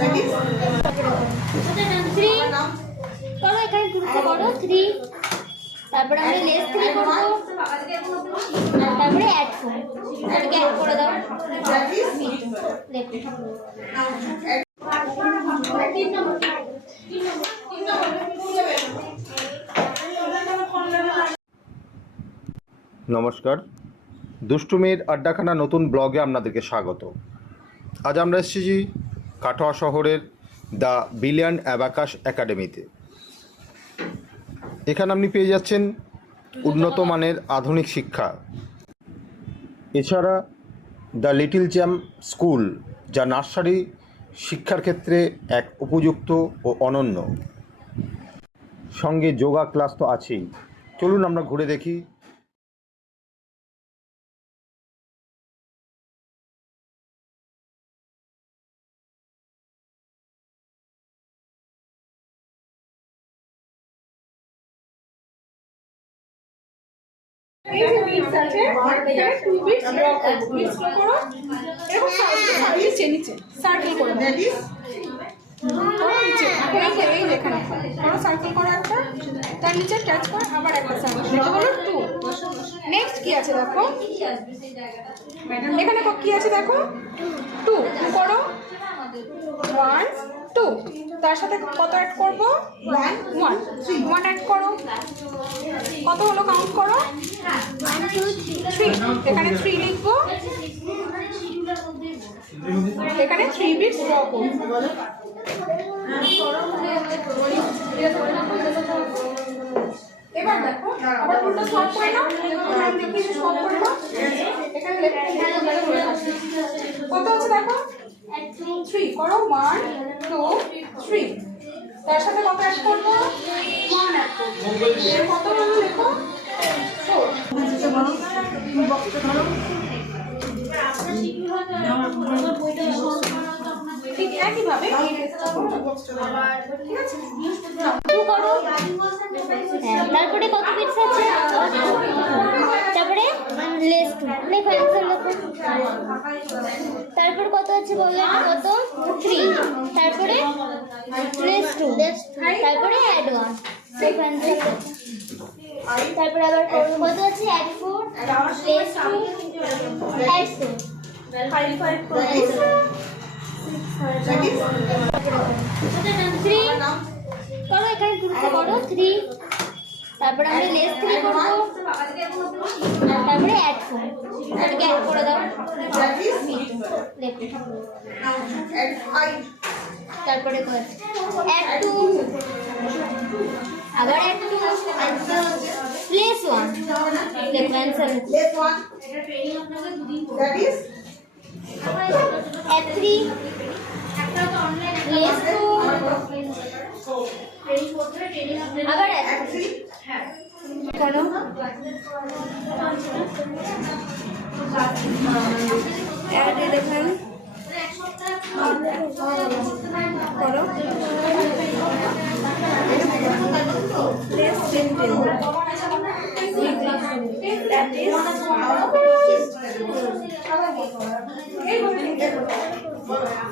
Three করো, এখানে গ্রুপে করো থ্রি, তারপরে আমরা লেস থ্রি করবো, তারপরে অ্যাড ফোর, এটাকে অ্যাড করে দাও। নমস্কার, দুষ্টু মেয়ের আড্ডাখানা নতুন ব্লগে আপনাদেরকে স্বাগত। আজ আমরা এসেছি কাটোয়া শহরের দ্য ব্রিলিয়ান্ট অ্যাবাকাস একাডেমিতে। এখানে আপনি পেয়ে যাচ্ছেন উন্নত মানের আধুনিক শিক্ষা। এছাড়া দ্য লিটল চ্যাম্প স্কুল, যা নার্সারি শিক্ষার ক্ষেত্রে এক উপযুক্ত ও অনন্য। সঙ্গে যোগা ক্লাস তো আছেই। চলুন আমরা ঘুরে দেখি। এই যে বিটস আছে, এখানে টু বিটস ড্র করব। বিটস ড্র করো, এরকম নিচে নিচে সার্কেল করো। করো নিচে, এখন এই এখানে করো সার্কেল করো একটা, তার নিচে টাচ করো, আবার একটা সার্কেল। এটা হলো টু। নেক্সট কি আছে দেখো, এখানে কি আছে দেখো, টু করো, ওয়ান টু, তার সাথে কত অ্যাড করবো, ওয়ান ওয়ান ওয়ান অ্যাড করো, কত হলো কাউন্ট করো, থ্রি। এখানে থ্রি লিখবো, এখানে থ্রি বিটস ড্র করবো। এবার দেখো আবার উল্টো সলভ করে নাও, দেখি সলভ করে নাও। এখানে কত আছে দেখো, থ্রি করো, ওয়ান টু থ্রি, তার সাথে কত অ্যাড করবো, ওয়ান অ্যাড করবো। কত হলো দেখো, ফোর। ঠিক একইভাবে তারপরে কত বিটস আছে, তারপরে লেস টু, লেখো অ্যান্সার লেখো। তারপর কত আছে বললে, কত থ্রি, তারপরে লেস টু, তারপরে অ্যাড ওয়ান, লেখো অ্যান্সার লেখো। তারপরে আবার কত আছে, add four, less two, add four, three করো, এখানে গ্রুপে করো থ্রি, তারপরে আমরা লেস থ্রি করবো, তারপরে অ্যাড ফোর, এটাকে অ্যাড করে দাও। তারপরে অ্যাড টু, আবার অ্যাড টু, প্লেস ওয়ান, লেখো answer. Add three, less two, আবার অ্যাড থ্রি করো, অ্যাড 11 করো, লেস 10 that is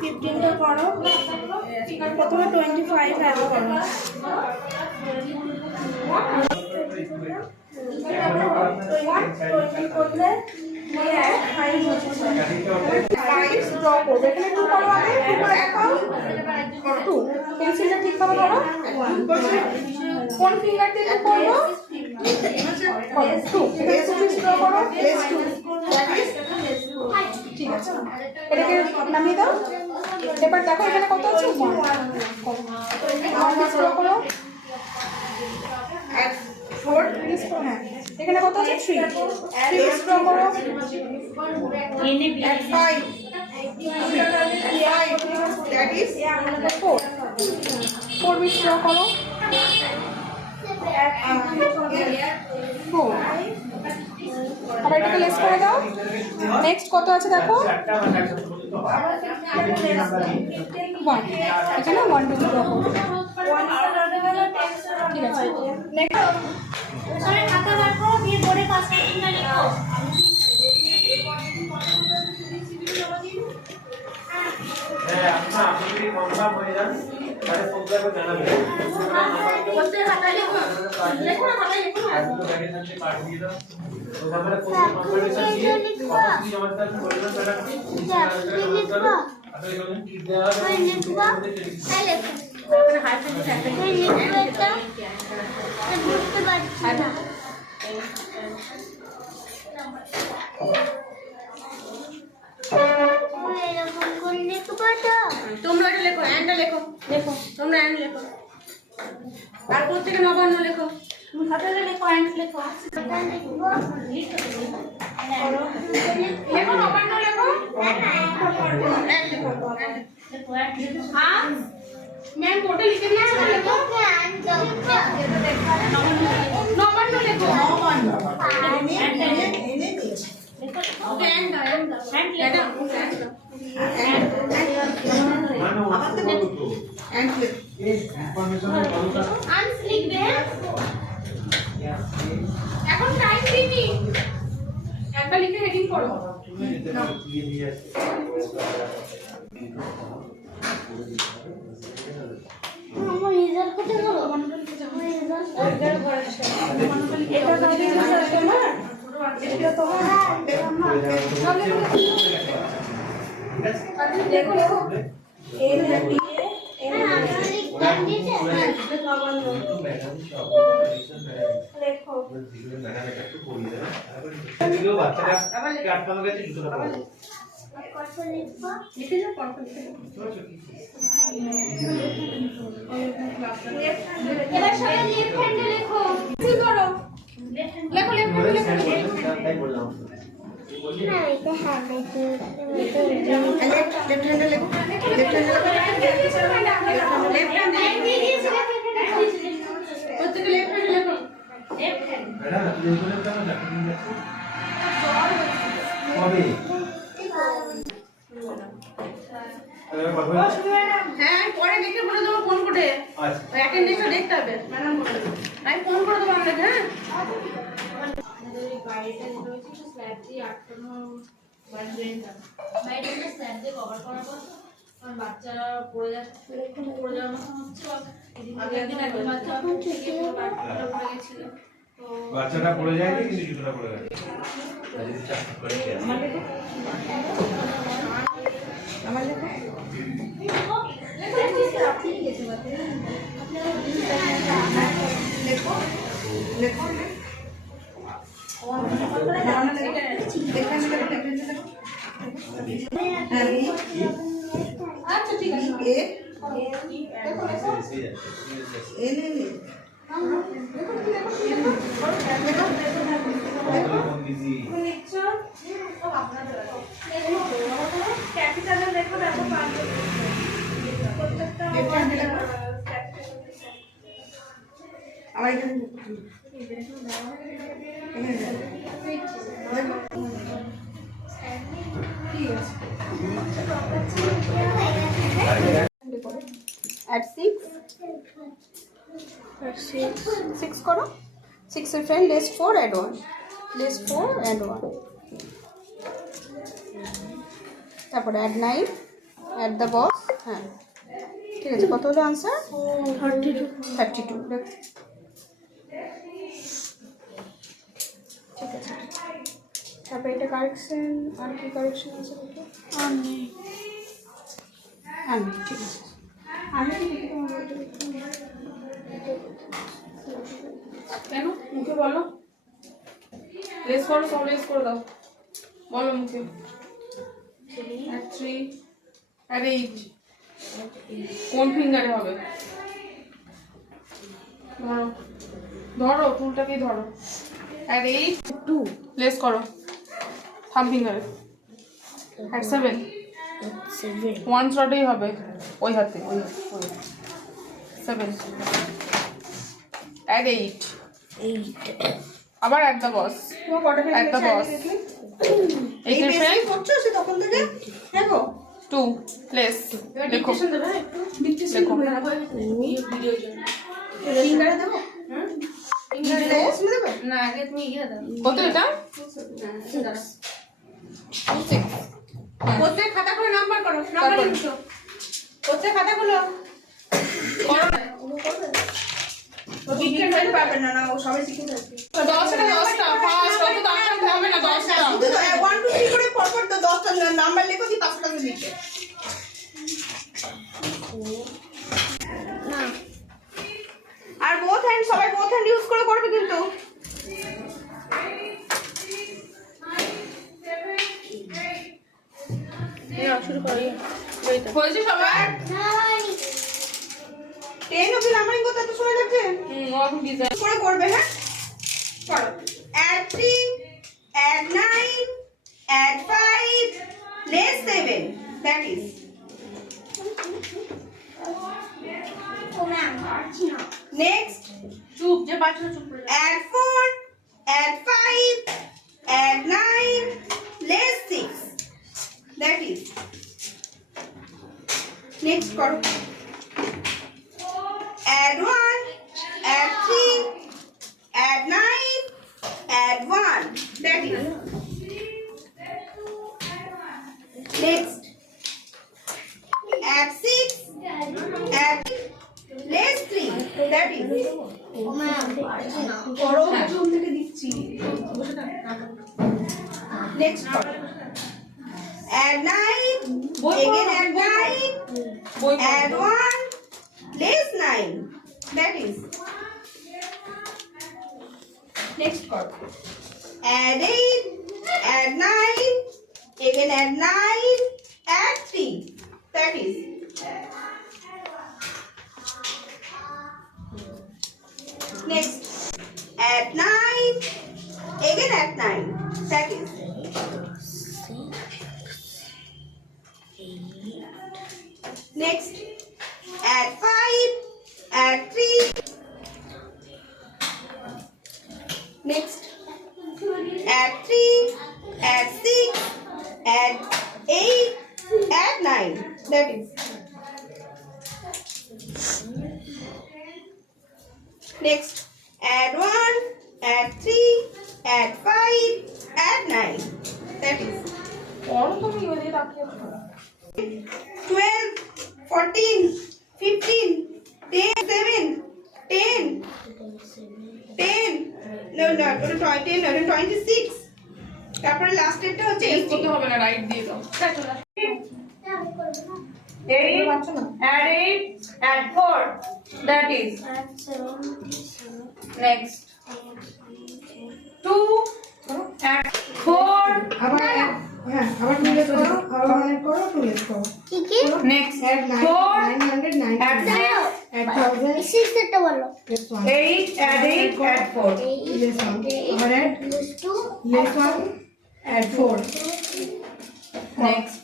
15 টা করো, প্রথমে 25 অ্যাড করো। 20 করলে পেন্সিলটা ঠিকভাবে ধরো, কোন ফিঙ্গার দিয়ে করবো, ঠিক আছে, এটাকে নামিয়ে দাও। এবার দেখো এখানে কত আছে, করো, এখানে কত আছে, থ্রি, ড্র করো, ফাইভ, ফোর বিটস ড্র করো, ফোর, আবার এটাকে লেস করে দাও। নেক্সট কত আছে দেখো, ওয়ান, এখানে ওয়ান টু ড্র করো, ঠিক আছে। নেক্সট খাতা বার করো, দিয়ে বোর্ডে পাঁচটা চিহ্ন লিখো। হ্যাঁ, আপনি প্রত্যেক খাতায় লেখো লেখো না খাতায় লেখো না ওখানে হাই পেন্সিল একটা বুঝতে পারছি না এরকম করে লিখবো তো তোমরা এটা লেখো এন্ডটা লেখো লেখো তোমরা এন্ড লেখো আর প্রত্যেকে নবান্ন লেখো তুমি খাতাতে লেখো এন্ড লেখো লেখো নবান্ন লেখো এন্ড লেখো হ্যাঁ ম্যাম বোর্ডে লিখে দিয়েছে লেখো নবান্ন লেখো ওকে এন্ড এন্ড আনস লিখবে এখন টাইম দিবি একটা লিখে হেডিং করো আমার রেজাল্ট কত হলো আমার রেজাল্ট এটা কাজে আছে না এটা তো লেখো লেখো এই লিখে যাও পড়ো লিখে এবার সবাই লেফট হ্যান্ডে লেখো কি করো লেখো লেফট হ্যান্ডে লেখো না এটা হ্যান্ডে লেফট হ্যান্ডে লেখো লেফট হ্যান্ডে প্রত্যেকে লেফট হ্যান্ডে লেখো হ্যাঁ পরে দেখে বলে দেবো ফোন করে অ্যাটেন্ডেন্সটা দেখতে হবে আমি ফোন করে দেবো আপনাকে হ্যাঁ বাচ্চারা পড়ে যাচ্ছে পড়ে যাওয়ার মতো হচ্ছে বাচ্চাটা পড়ে যায় কিন্তু জুতোটা পড়ে গেছে আমার লেখো লেখো লেখো আচ্ছা ঠিক আছে আমার এখানে at 6 করো 6 এর friend less 4 add 1 less 4 add 1 তারপরে add 9 add the box হ্যাঁ ঠিক আছে কত হলো आंसर 32 দেখ ঠিক আছে তারপরে এটা কারেকশন আর কি কারেকশন আছে দেখো আর নেই ঠিক আছে আমি কেন মুখে বলো লেস করো সব লেস করে দাও বলো মুখে 3 আর 8 কোন ফিঙ্গারে হবে ধরো ধরো টুলটাকেই ধরো আর 8 2 লেস করো থাম ফিঙ্গারে আর 7 ওয়ান শটেই হবে ওই হাতে 7 আর 8 আবার at the boss at the boss এই ফ্রেন্ড করছো সে তখন থেকে দেখো 2 প্লেস দেখো দেখো ভিডিওর জন্য ফিঙ্গারে দেবো ফিঙ্গারে দেবে না আগে তুমি ইয়ে দাও কত এটা 6 প্রত্যেক খাতা করে নাম্বার করো নাম্বার লিখো হচ্ছে খাতাগুলো বিক্রি করতে পারবেন না, না ও সবাই শিখে থাকবে। 10টা ফার্স্ট অত দাম হবে না 10টা। 1 2 3 করে পরপর তো 10টা নাম্বার লেখো কি 5টা করে লিখে। না আর বোথ হ্যান্ড সবাই বোথ হ্যান্ড ইউজ করে করবে কিন্তু। শুরু করি হয়েছে সবাই। না হয়নি 10 অবধি নাম্বারিং করতে এত সময় লাগছে। অল্প ডিজাইন করে করবে। হ্যাঁ করো। add 3 add 9 add 5 less 7 that is ও ম্যাম পারছি না next চুপ যে বাচ্চারা চুপ করে add 4 add 5 add 9 less 6 that is next করো add 1 add 3 add 9 add 1 that is next add 6 add less 3 that is ও ম্যাম পারছি না করো প্রথম থেকে দিচ্ছি next করো add 9 again add 9 add 1 less 9 that is next করো add 8 add 9 again add 9 add 3 that is next add 9 again add 9 that is next add 5 add 3 next add 3 add 6 add 8 add 9 that is next add 1 add 3 add 5 add 9 that is 12 14 15 10 7 10 10 no 10 26 তারপরে last এরটা হচ্ছে change করতে হবে না right দিয়ে দাও 8 add 8 add 4 that is next 2 add 4 আবার আবার টুলেস করো, আবার অনেক করো, টুলেস করো। কি কি next Add 4 990, add 6 add 1000, সিক্সটা বলো less 1, 8 add 8 add 4 less 1, আবার add plus 2 less 1, add 4, next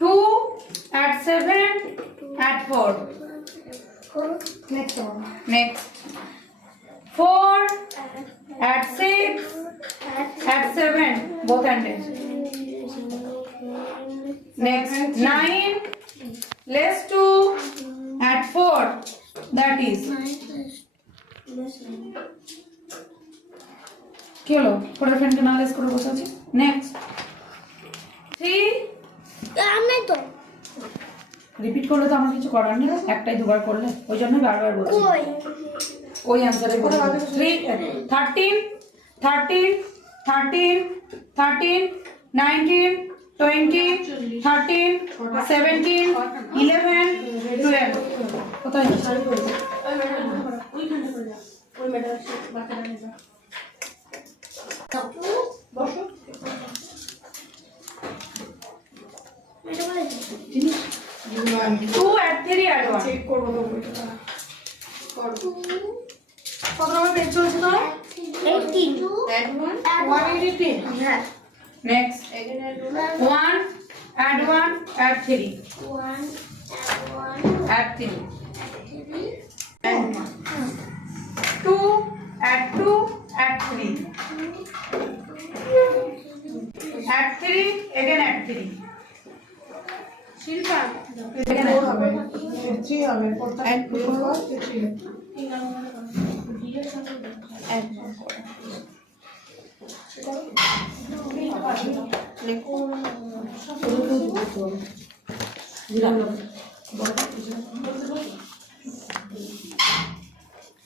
2 add 7 add 4 next one, next 4 add 6 add 7 both handed next 9 less 2 add 4 that is কি হলো পরের ফ্রেন্ডকে না লেস করে বসে আছি নেক্সট 3 আমি তো রিপিট করলে তো আমার কিছু করার নেই একটাই দুবার করলে ওই জন্য বারবার বলছি কই ওই অ্যানসারে বলছি 13 13 13 13 19 20 13 17 11 12 কোথায় বসো 2 add 3 add 1 check করবো তো বইটা। কত নম্বর পেজ চলছে তো 18 add 1 180, হ্যাঁ next 1 add 1 add 3 1 add 3 add 1 2 add 2 add 3 add 3 again add 3 Shilpa এটা 4 হবে, 3 হবে, 4 টা add করবো, 3 হবে। add 1 করে লেখো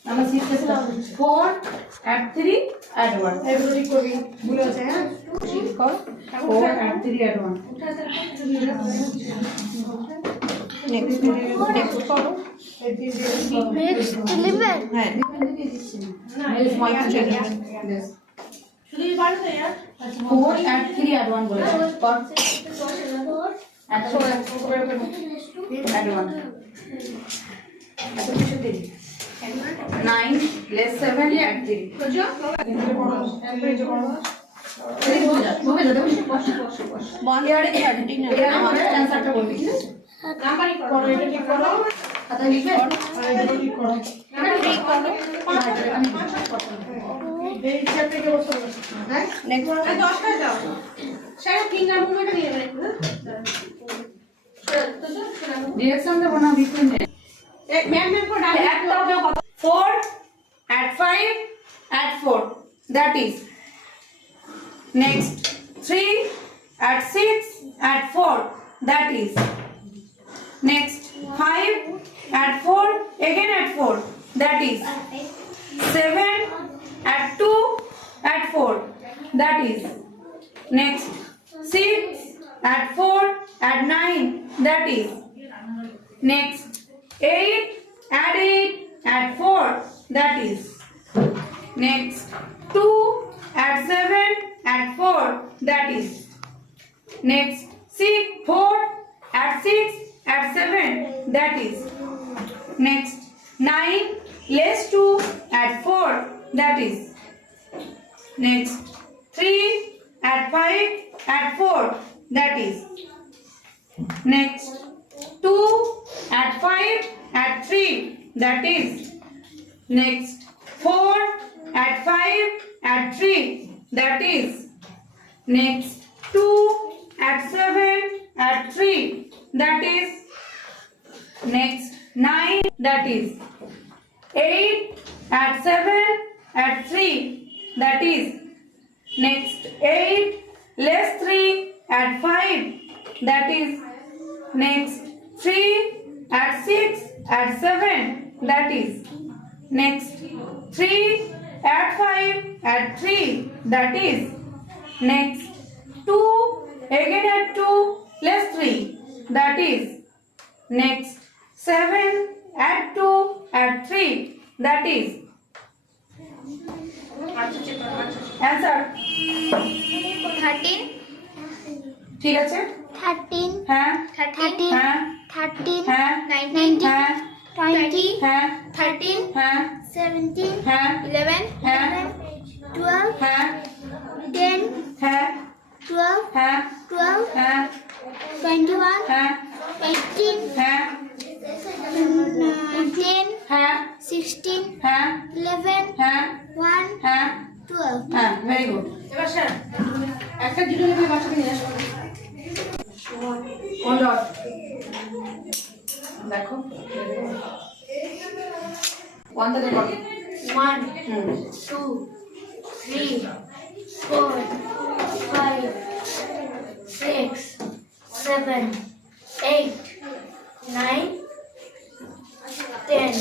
Number 6 is 4, add 3, add 1. এগুলো ঠিক করবি ভুলে আছে হ্যাঁ 4, add 3, add 1. নেক্সট করো এই তিনটে নেক্সট 11 হ্যাঁ Is 1 to 11. Yes. 4, add 3, add 1 বলেছে। কর। Add 4, add 1. Nine, less 7, add 3. তিনটে করো একবারে যে করো অ্যান্সারটা বলবি ঠিক আছে? করো এটা ঠিক করো খাতায় লিখবে? আর এগুলো ঠিক করো এই চ্যাপ্টারে বসে বসে হ্যাঁ নেক্সট 10টা দাও স্যার ফিঙ্গার মুভমেন্ট নিয়ে নেবেন ডিরেকশন দেবো না বিপরীত ম্যাম ম্যাম করে ডাল একটা হবে 4 add 5 add 4 that is next 3 add 6 add 4 that is next 5 add 4 again add 4 that is 7 add 2 add 4 that is next 6 add 4 add 9 that is next 8 add 8 add 4 that is next 2 add 7 add 4 that is next 6 4 add 6 add 7 that is next 9 less 2 add 4 that is next 3 add 5 add 4 that is next 2 add 5 add 3 that is next 4 add 5 add 3 that is next 2 add 7 add 3 that is next 9 that is 8 add 7 add 3 that is next 8 less 3 add 5 that is next 3 add 6 add 7 that is next 3 add 5 add 3 that is next 2 again add 2 less 3 that is next 7 add 2 add 3 that is answer 13 ঠিক আছে 13 হ্যাঁ 13 হ্যাঁ 13 হ্যাঁ 19 হ্যাঁ 20 হ্যাঁ 13 হ্যাঁ 17 হ্যাঁ 11 হ্যাঁ 12 হ্যাঁ 10 হ্যাঁ 12 হ্যাঁ 12 হ্যাঁ 21 হ্যাঁ 18 হ্যাঁ 10 হ্যাঁ 16 হ্যাঁ 11 হ্যাঁ 1 হ্যাঁ 12 হ্যাঁ ভেরি গুড এবার স্যার একটা জিরো নেবে বাচ্চাকে নিয়ে আসো কোন ডট দেখো ওয়ান থেকে কত 1 2 3 4 5 6 7 8 9 10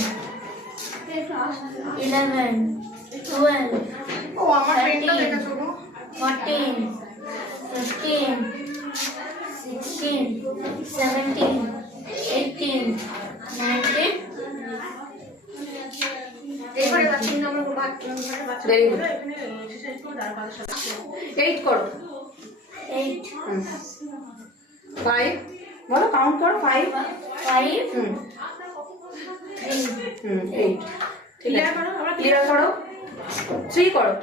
11 12 ও আমার পেনটা দেখা শোনো 14 15 16 17 18 19 এবারে বাকি নম্বর ভেরি গুড 8 করো 8 5 বলো কাউন্ট করো 5 5 হুম 3 8 ঠিক আছে ক্লিয়ার করো 3 করো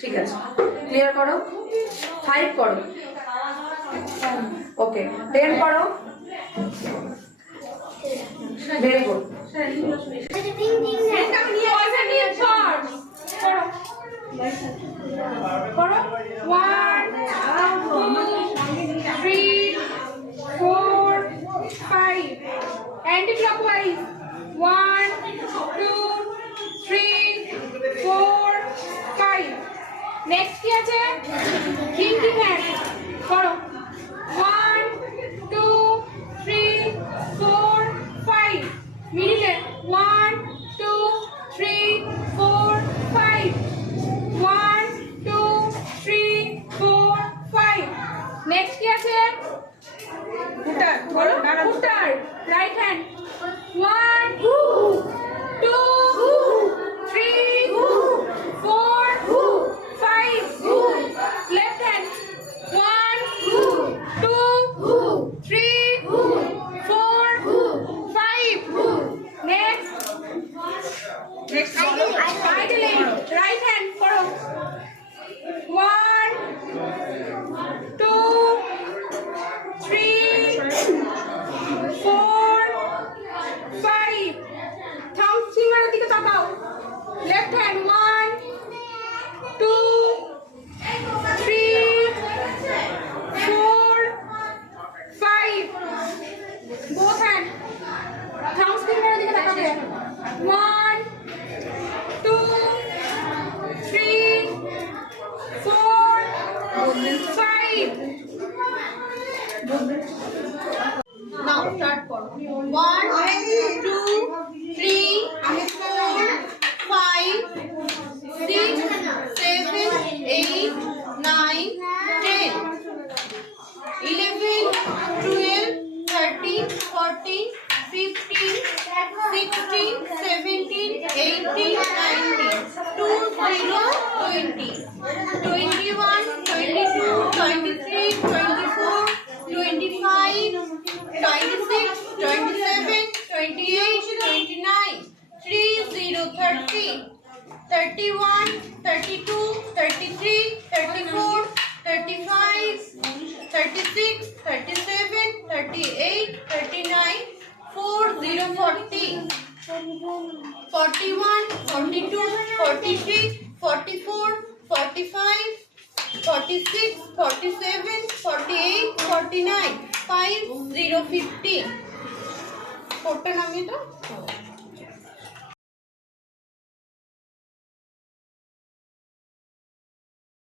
ঠিক আছে ক্লিয়ার করো 5 করো ওকে 10 করো ভেরি গুড করো 1 2 3 4 5 anti clockwise 1 2 3 4 5 নেক্সট কি আছে থিংকিং হ্যান্ড করো 1 নেক্সট কি আছে? ফুটার বলো, ফুটার right hand 1 2 3 4 5 left hand 1 2 3 4 5 next ideally right hand করো 1 2 3 4 5 থাম্ব ফিঙ্গারের দিকে তাকাও left hand 1 2 3 4 5 both hand thumb ফিঙ্গারের দিকে তাকাবে 1 2 3 4 5 নাও স্টার্ট করো 1 2 3 4 5 6 7 8 9 10 11 12 13 14 15 16 17 18 19 20 20 21 22 23 24 25 26 27 28 29 30 30 31 32 33 34 35 36 37 38 39 40 40 41 42 43 44 45 46 47 48 49 50 50 কোডটা নামিয়ে দাও